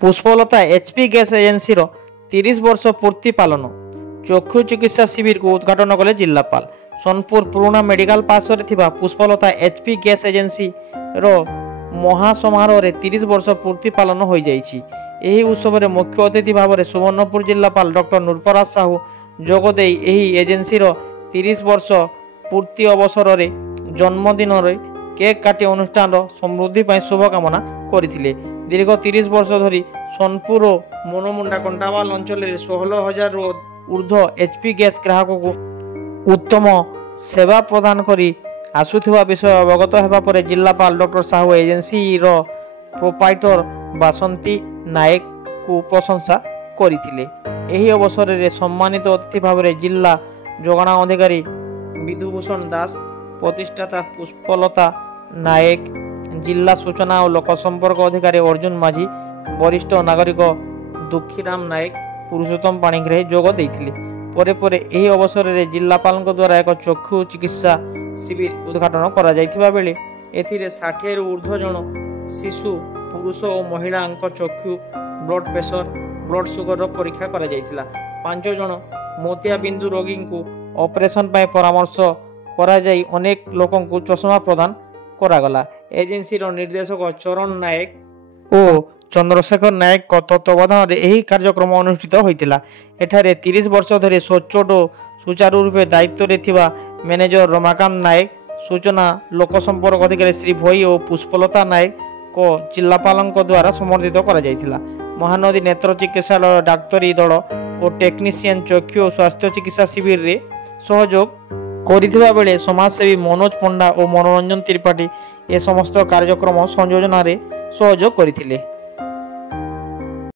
Pushpalata HP gas agency 30 वर्ष पूर्ति पालन चक्षु चिकित्सा शिविर को उद्घाटन कले जिलापाल। सोनपुर पुराना मेडिकल पार्श्वर थिबा पुष्पलता एचपी गैस एजेन्सी महासमारोह 30 वर्ष पूर्ति पालन हो जाइछि। एही उत्सव में मुख्य अतिथि भाव में सुवर्णपुर जिलापाल डॉक्टर नूरपराज साहू जोगदे एही एजेन्सी 30 वर्ष पूर्ति अवसर में जन्मदिन केक काटी अनुष्ठान समृद्धि शुभकामना करथिले। दीर्घ 30 वर्ष धरी सोनपुर मनमुंडा कंटावाल अंचल 16,000 ऊर्ध्व एचपी गैस ग्राहक को उत्तम सेवा प्रदान करी आसुथिबा विषय अवगत हेबा परे जिलापाल डॉक्टर साहू एजेन्सी प्रोपाइटर बासंती नायक को प्रशंसा करथिले। एही अवसर में सम्मानित अतिथि भाव में जिला जोगाण अधिकारी विधुभूषण दास, प्रतिष्ठाता पुष्पलता नायक, जिला सूचना और लोक संपर्क अधिकारी अर्जुन माझी, वरिष्ठ नागरिक दुखीराम नायक, पुरुषोत्तम पाणिग्राही जोग देइथिले। परे परे एही अवसर में जिलापाल द्वारा एक चक्षु चिकित्सा शिविर उद्घाटन करा जायथिबा बेले एथिरे 60 रु ऊर्ध्व जन शिशु, पुरुष और महिला चक्षु, ब्लड प्रेशर, ब्लड सुगर परीक्षा करा जायथिला। 5 जन मोतिया बिंदु रोगी को ऑपरेशन पाए परामर्श करा जाई अनेक लोकों को चश्मा प्रदान करागला। एजेन्सी निर्देशक चरण नायक और चंद्रशेखर नायक तत्वावधान में यही कार्यक्रम अनुष्ठित होता। एठारे 30 वर्ष धरी स्वच्छोट सुचारू रूपे दायित्व में मैनेजर रमाकांत नायक, सूचना लोक संपर्क अधिकारी श्री भोई और पुष्पलता नायक को जिलापाल द्वारा समर्थित करा। महानदी नेत्र चिकित्सालय डाक्तरी दल और टेक्नीशियन चक्षु स्वास्थ्य चिकित्सा शिविर रे सहयोग करिथिबा बेले समाजसेवी मनोज पंडा और मनोरंजन त्रिपाठी ए समस्त कार्यक्रम संयोजन रे सहयोग करथिले।